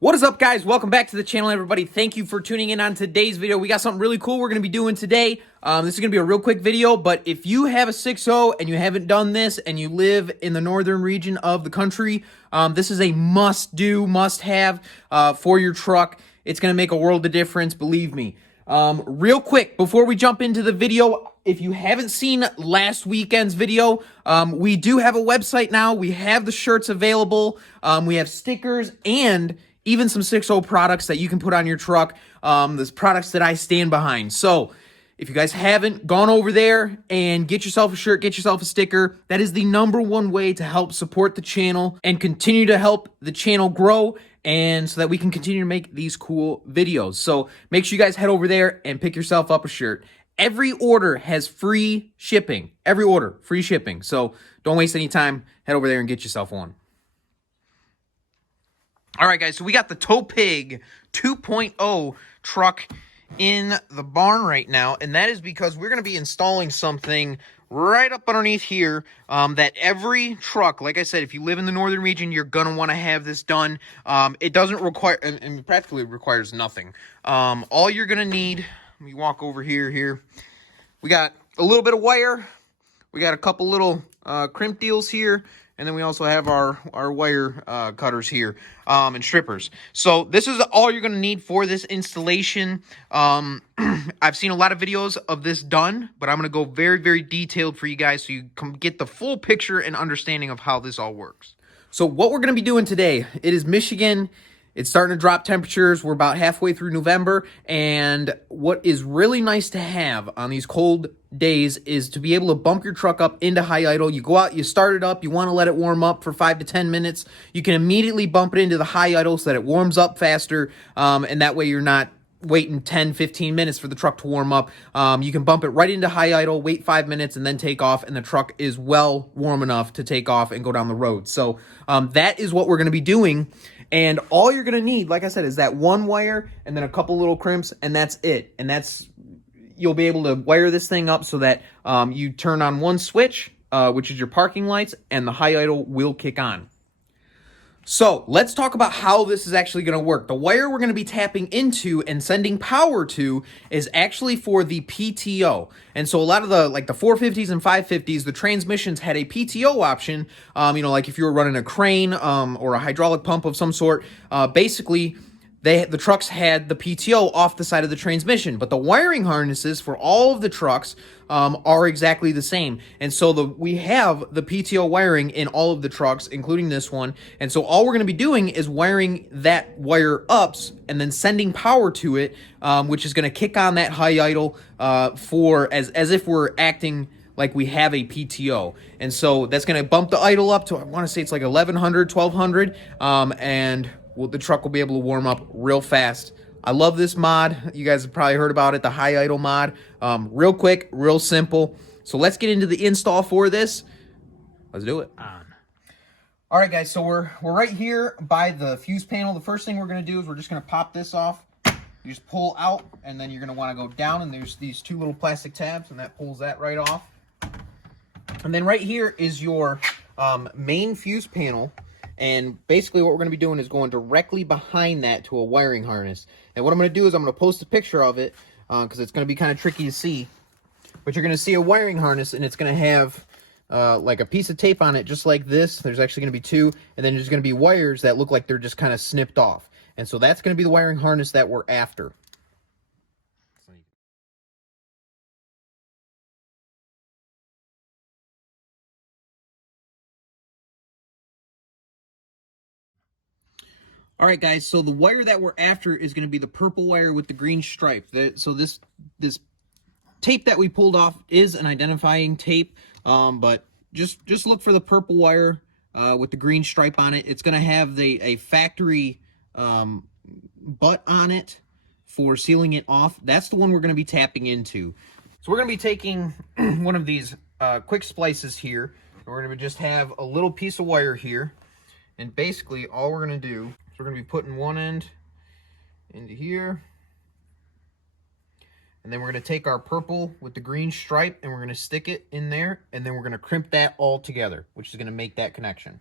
What is up, guys? Welcome back to the channel, everybody. Thank you for tuning in on today's video. We got something really cool we're going to be doing today. This is going to be a real quick video, but if you have a 6.0 and you haven't done this and you live in the northern region of the country, this is a must-do, must-have for your truck. It's going to make a world of difference, believe me. Real quick, before we jump into the video, if you haven't seen last weekend's video, we do have a website now. We have the shirts available. We have stickers and even some 6.0 products that you can put on your truck. There's products that I stand behind. So if you guys haven't gone over there and get yourself a shirt, get yourself a sticker, that is the #1 way to help support the channel and continue to help the channel grow, and so that we can continue to make these cool videos. So make sure you guys head over there and pick yourself up a shirt. Every order has free shipping. Every order, free shipping. So don't waste any time. Head over there and get yourself one. All right, guys, so we got the Tow Pig 2.0 truck in the barn right now, and that is because we're going to be installing something right up underneath here that every truck, like I said, if you live in the northern region, you're going to want to have this done. It doesn't require, and practically requires nothing. All you're going to need, let me walk over here. We got a little bit of wire. We got a couple little crimp deals here. And then we also have our wire cutters here and strippers. So this is all you're going to need for this installation. I've seen a lot of videos of this done, but I'm going to go very, very detailed for you guys so you can get the full picture and understanding of how this all works. So what we're going to be doing today, it is Michigan. It's starting to drop temperatures. We're about halfway through November, and what is really nice to have on these cold days is to be able to bump your truck up into high idle. You go out, you start it up, you want to let it warm up for 5 to 10 minutes. You can immediately bump it into the high idle so that it warms up faster, and that way you're not waiting 10, 15 minutes for the truck to warm up. You can bump it right into high idle, wait 5 minutes, and then take off, and the truck is well warm enough to take off and go down the road. So that is what we're going to be doing. And all you're going to need, like I said, is that one wire and then a couple little crimps, and that's it. And you'll be able to wire this thing up so that you turn on one switch, which is your parking lights, and the high idle will kick on. So let's talk about how this is actually going to work. The wire we're going to be tapping into and sending power to is actually for the PTO. And so a lot of the 450s and 550s, the transmissions had a PTO option. Like if you were running a crane or a hydraulic pump of some sort, basically the trucks had the PTO off the side of the transmission, but the wiring harnesses for all of the trucks are exactly the same. And so we have the PTO wiring in all of the trucks, including this one. And so all we're going to be doing is wiring that wire ups and then sending power to it, which is going to kick on that high idle as if we're acting like we have a PTO. And so that's going to bump the idle up to, I want to say it's like 1100, 1200, and the truck will be able to warm up real fast. I love this mod. You guys have probably heard about it, the high idle mod. Real quick, real simple. So let's get into the install for this. Let's do it. All right, guys, so we're right here by the fuse panel. The first thing we're going to do is we're just going to pop this off. You just pull out, and then you're going to want to go down, and there's these two little plastic tabs, and that pulls that right off. And then right here is your main fuse panel. And basically what we're going to be doing is going directly behind that to a wiring harness. And what I'm going to do is I'm going to post a picture of it because it's going to be kind of tricky to see. But you're going to see a wiring harness, and it's going to have like a piece of tape on it just like this. There's actually going to be two. And then there's going to be wires that look like they're just kind of snipped off. And so that's going to be the wiring harness that we're after. All right, guys, so the wire that we're after is going to be the purple wire with the green stripe. So this tape that we pulled off is an identifying tape, but just look for the purple wire with the green stripe on it. It's going to have a factory butt on it for sealing it off. That's the one we're going to be tapping into. So we're going to be taking one of these quick splices here. We're going to just have a little piece of wire here. And basically, all we're going to do is we're going to be putting one end into here. And then we're going to take our purple with the green stripe and we're going to stick it in there. And then we're going to crimp that all together, which is going to make that connection.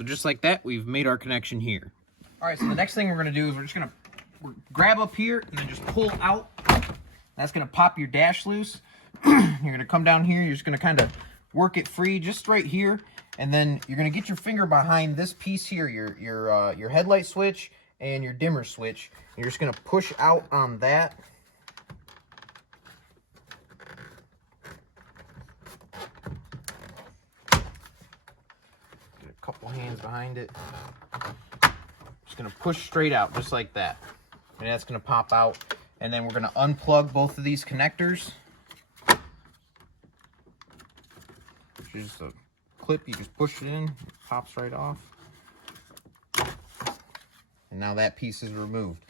So just like that, we've made our connection here. All right, so the next thing we're gonna do is we're just gonna grab up here and then just pull out. That's gonna pop your dash loose. You're gonna come down here, you're just gonna kind of work it free just right here. And then you're gonna get your finger behind this piece here, your headlight switch and your dimmer switch. You're just gonna push out on that. Get a couple hands behind it. Just gonna push straight out, just like that. And that's gonna pop out. And then we're gonna unplug both of these connectors. Just a clip, you just push it in, it pops right off. And now that piece is removed.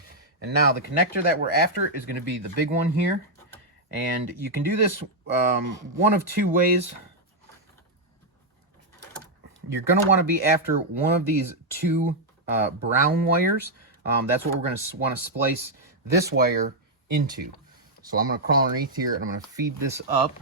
And now the connector that we're after is going to be the big one here. And you can do this one of two ways. You're going to want to be after one of these two brown wires. That's what we're going to want to splice this wire into. So I'm going to crawl underneath here and I'm going to feed this up.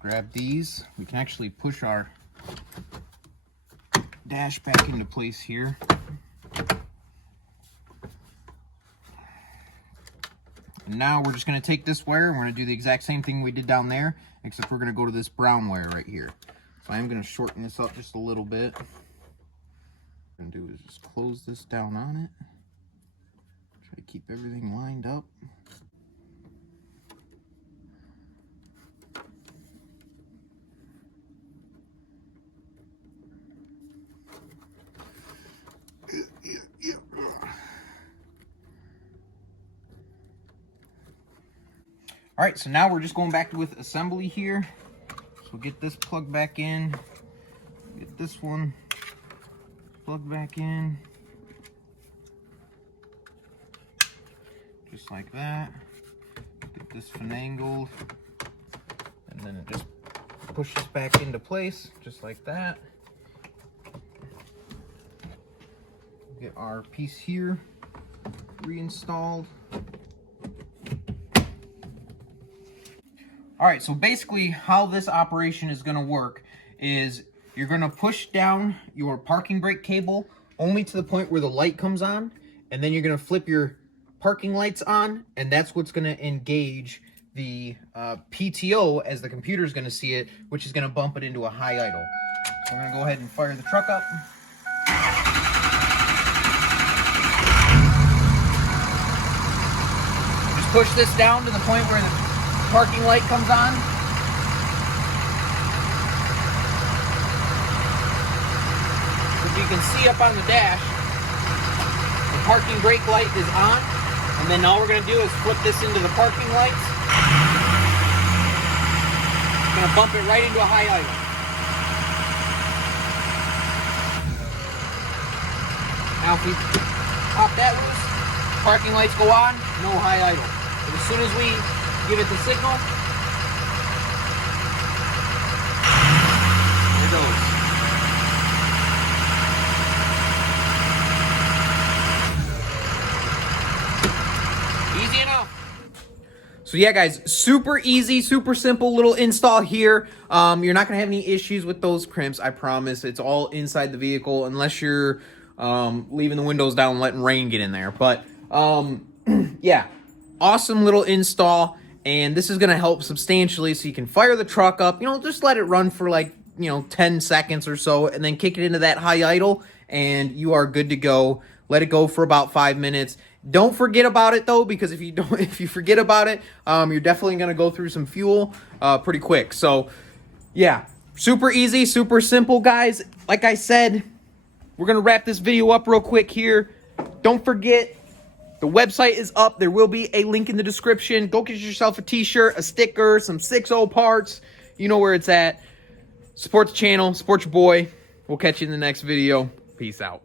Grab these. We can actually push our dash back into place here. And now we're just going to take this wire and we're going to do the exact same thing we did down there, except we're going to go to this brown wire right here. So I'm going to shorten this up just a little bit. What I'm going to do is just close this down on it. Try to keep everything lined up. All right, so now we're just going back with assembly here. So get this plugged back in. Get this one plugged back in. Just like that. Get this finangled. And then it just pushes back into place, just like that. Get our piece here reinstalled. All right, so basically how this operation is going to work is you're going to push down your parking brake cable only to the point where the light comes on, and then you're going to flip your parking lights on, and that's what's going to engage the PTO as the computer is going to see it, which is going to bump it into a high idle. So we're going to go ahead and fire the truck up. Just push this down to the point where the parking light comes on. As you can see up on the dash, the parking brake light is on, and then all we're going to do is flip this into the parking lights. It's going to bump it right into a high idle. Now if we pop that loose, parking lights go on, no high idle. But as soon as we give it the signal, there it goes. Easy enough. So yeah, guys, super easy, super simple little install here. You're not gonna have any issues with those crimps, I promise. It's all inside the vehicle, unless you're leaving the windows down and letting rain get in there. But yeah, awesome little install. And this is going to help substantially, so you can fire the truck up, you know, just let it run for like, 10 seconds or so, and then kick it into that high idle, and you are good to go. Let it go for about 5 minutes. Don't forget about it though, because if you forget about it, you're definitely going to go through some fuel pretty quick. So yeah, super easy, super simple, guys. Like I said, we're going to wrap this video up real quick here. Don't forget, the website is up. There will be a link in the description. Go get yourself a t-shirt, a sticker, some 6.0 parts. You know where it's at. Support the channel. Support your boy. We'll catch you in the next video. Peace out.